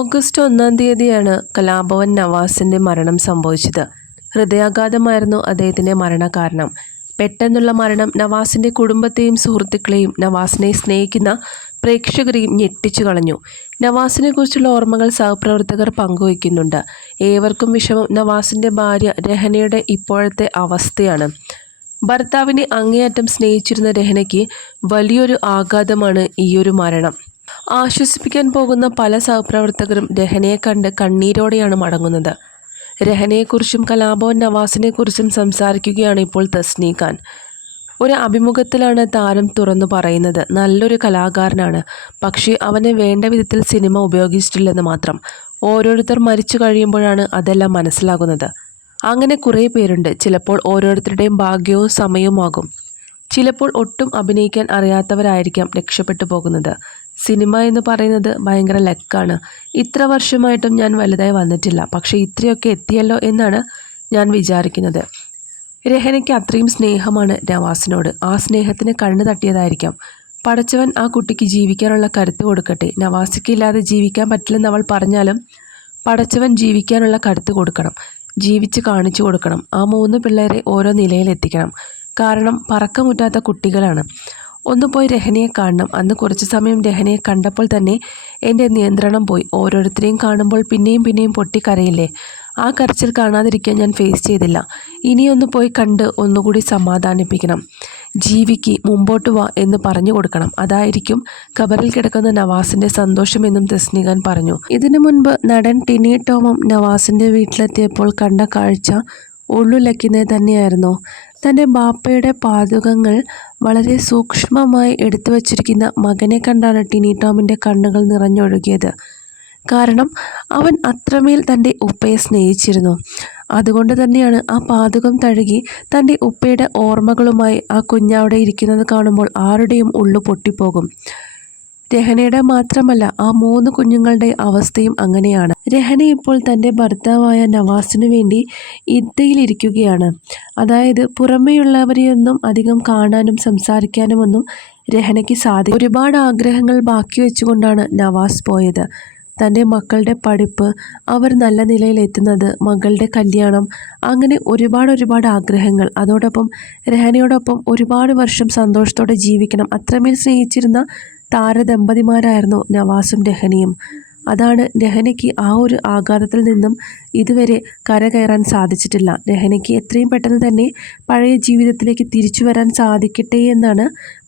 August ഒന്നാം തീയതിയാണ് കലാഭവൻ നവാസിന്റെ മരണം സംഭവിച്ചത്. ഹൃദയാഘാതമായിരുന്നു അദ്ദേഹത്തിന്റെ മരണകാരണം. പെട്ടെന്നുള്ള മരണം നവാസിന്റെ കുടുംബത്തെയും സുഹൃത്തുക്കളെയും നവാസിനെ സ്നേഹിക്കുന്ന പ്രേക്ഷകരെയും ഞെട്ടിച്ചു കളഞ്ഞു. നവാസിനെ കുറിച്ചുള്ള ഓർമ്മകൾ സഹപ്രവർത്തകർ പങ്കുവയ്ക്കുന്നുണ്ട്. ഏവർക്കും വിഷമം നവാസിന്റെ ഭാര്യ രഹനയുടെ ഇപ്പോഴത്തെ അവസ്ഥയാണ്. ഭർത്താവിനെ അങ്ങേയറ്റം സ്നേഹിച്ചിരുന്ന രഹനയ്ക്ക് വലിയൊരു ആഘാതമാണ് ഈയൊരു മരണം. ആശ്വസിപ്പിക്കാൻ പോകുന്ന പല സഹപ്രവർത്തകരും രഹനയെ കണ്ട് കണ്ണീരോടെയാണ് മടങ്ങുന്നത്. രഹനയെക്കുറിച്ചും കലാഭവൻ നവാസിനെക്കുറിച്ചും സംസാരിക്കുകയാണ് ഇപ്പോൾ തസ്നീഖാൻ. ഒരു അഭിമുഖത്തിലാണ് താരം തുറന്നു പറയുന്നത്. നല്ലൊരു കലാകാരനാണ്. പക്ഷേ അവനെ വേണ്ട വിധത്തിൽ സിനിമ ഉപയോഗിച്ചിട്ടില്ലെന്ന് മാത്രം. ഓരോരുത്തർ മരിച്ചു കഴിയുമ്പോഴാണ് അതെല്ലാം മനസ്സിലാകുന്നത്. അങ്ങനെ കുറേ പേരുണ്ട്. ചിലപ്പോൾ ഓരോരുത്തരുടെയും ഭാഗ്യവും സമയവുമാകും. ചിലപ്പോൾ ഒട്ടും അഭിനയിക്കാൻ അറിയാത്തവരായിരിക്കാം രക്ഷപ്പെട്ടു പോകുന്നത്. സിനിമ എന്ന് പറയുന്നത് ഭയങ്കര ലക്കാണ്. ഇത്ര വർഷമായിട്ടും ഞാൻ വലുതായി വന്നിട്ടില്ല. പക്ഷേ ഇത്രയൊക്കെ എത്തിയല്ലോ എന്നാണ് ഞാൻ വിചാരിക്കുന്നത്. രഹനയ്ക്ക് അത്രയും സ്നേഹമാണ് നവാസിനോട്. ആ സ്നേഹത്തിന് കണ്ണു തട്ടിയതായിരിക്കാം. പടച്ചവൻ ആ കുട്ടിക്ക് ജീവിക്കാനുള്ള കരുത്ത് കൊടുക്കട്ടെ. നവാസിക്ക് ഇല്ലാതെ ജീവിക്കാൻ പറ്റില്ലെന്ന് അവൾ പറഞ്ഞാലും പടച്ചവൻ ജീവിക്കാനുള്ള കരുത്ത് കൊടുക്കണം. ജീവിച്ച് കാണിച്ചു കൊടുക്കണം. ആ മൂന്ന് പിള്ളേരെ ഓരോ നിലയിലെത്തിക്കണം. കാരണം പറക്കമുറ്റാത്ത കുട്ടികളാണ്. ഒന്ന് പോയി രഹനയെ കാണണം. അന്ന് കുറച്ച് സമയം രഹനയെ കണ്ടപ്പോൾ തന്നെ എന്റെ നിയന്ത്രണം പോയി. ഓരോരുത്തരെയും കാണുമ്പോൾ പിന്നെയും പിന്നെയും പൊട്ടിക്കരയില്ലേ? ആ കരച്ചിൽ കാണാതിരിക്കാൻ ഞാൻ ഫേസ് ചെയ്തില്ല. ഇനിയൊന്ന് പോയി കണ്ട് ഒന്നുകൂടി സമാധാനിപ്പിക്കണം. ജീവിക്ക് മുമ്പോട്ട് വാ എന്ന് പറഞ്ഞു കൊടുക്കണം. അതായിരിക്കും ഖബറിൽ കിടക്കുന്ന നവാസിന്റെ സന്തോഷമെന്നും തസ്നികാൻ പറഞ്ഞു. ഇതിനു മുൻപ് നടൻ ടിനി ടോമും നവാസിന്റെ വീട്ടിലെത്തിയപ്പോൾ കണ്ട കാഴ്ച ഉള്ളുലയ്ക്കുന്നത് തന്നെയായിരുന്നു. തന്റെ ബാപ്പയുടെ പാതകങ്ങൾ വളരെ സൂക്ഷ്മമായി എടുത്തു വച്ചിരിക്കുന്ന മകനെ കണ്ടാണ് ടിനി ടോമിന്റെ കണ്ണുകൾ നിറഞ്ഞൊഴുകിയത്. കാരണം അവൻ അത്രമേൽ തന്റെ ഉപ്പയെ സ്നേഹിച്ചിരുന്നു. അതുകൊണ്ട് തന്നെയാണ് ആ പാതകം തഴുകി തന്റെ ഉപ്പയുടെ ഓർമ്മകളുമായി ആ കുഞ്ഞവിടെ ഇരിക്കുന്നത് കാണുമ്പോൾ ആരുടെയും ഉള്ളു പൊട്ടിപ്പോകും. രഹനയുടെ മാത്രമല്ല ആ മൂന്ന് കുഞ്ഞുങ്ങളുടെ അവസ്ഥയും അങ്ങനെയാണ്. രഹന ഇപ്പോൾ തന്റെ ഭർത്താവായ നവാസിനു വേണ്ടി ഇദ്ദയിലിരിക്കുകയാണ്. അതായത് പുറമേയുള്ളവരെയൊന്നും അധികം കാണാനും സംസാരിക്കാനുമൊന്നും രഹനയ്ക്ക് സാധിക്കും ഒരുപാട് ആഗ്രഹങ്ങൾ ബാക്കി വെച്ചുകൊണ്ടാണ് നവാസ് പോയത്. തന്റെ മക്കളുടെ പഠിപ്പ് അവർ നല്ല നിലയിൽ എത്തുന്നത് മകളുടെ കല്യാണം. അങ്ങനെ ഒരുപാട് ഒരുപാട് ആഗ്രഹങ്ങൾ. അതോടൊപ്പം രഹനയോടൊപ്പം ഒരുപാട് വർഷം സന്തോഷത്തോടെ ജീവിക്കണം. അത്രമേൽ സ്നേഹിച്ചിരുന്ന താരദമ്പതിമാരായിരുന്നു നവാസും രഹനയും. അതാണ് രഹനയ്ക്ക് ആ ഒരു ആഘാതത്തിൽ നിന്നും ഇതുവരെ കരകയറാൻ സാധിച്ചിട്ടില്ല. രഹനയ്ക്ക് എത്രയും പെട്ടെന്ന് തന്നെ പഴയ ജീവിതത്തിലേക്ക് തിരിച്ചു വരാൻ സാധിക്കട്ടെ എന്നാണ്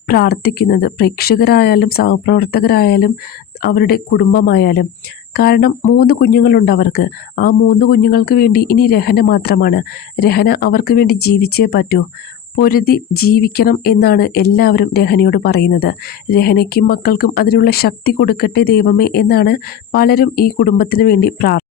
പ്രാർത്ഥിക്കുന്നത്. പ്രേക്ഷകരായാലും സഹപ്രവർത്തകരായാലും അവരുടെ കുടുംബമായാലും. കാരണം മൂന്ന് കുഞ്ഞുങ്ങളുണ്ട് അവർക്ക്. ആ മൂന്ന് കുഞ്ഞുങ്ങൾക്ക് വേണ്ടി ഇനി രഹന മാത്രമാണ്. രഹന അവർക്ക് വേണ്ടി ജീവിച്ചേ പറ്റൂ. പൊരുതി ജീവിക്കണം എന്നാണ് എല്ലാവരും രഹനയോട് പറയുന്നത്. രഹനയ്ക്കും മക്കൾക്കും അതിനുള്ള ശക്തി കൊടുക്കട്ടെ ദൈവമേ എന്നാണ് പലരും ഈ കുടുംബത്തിന് വേണ്ടി പ്രാർത്ഥിക്കുന്നത്.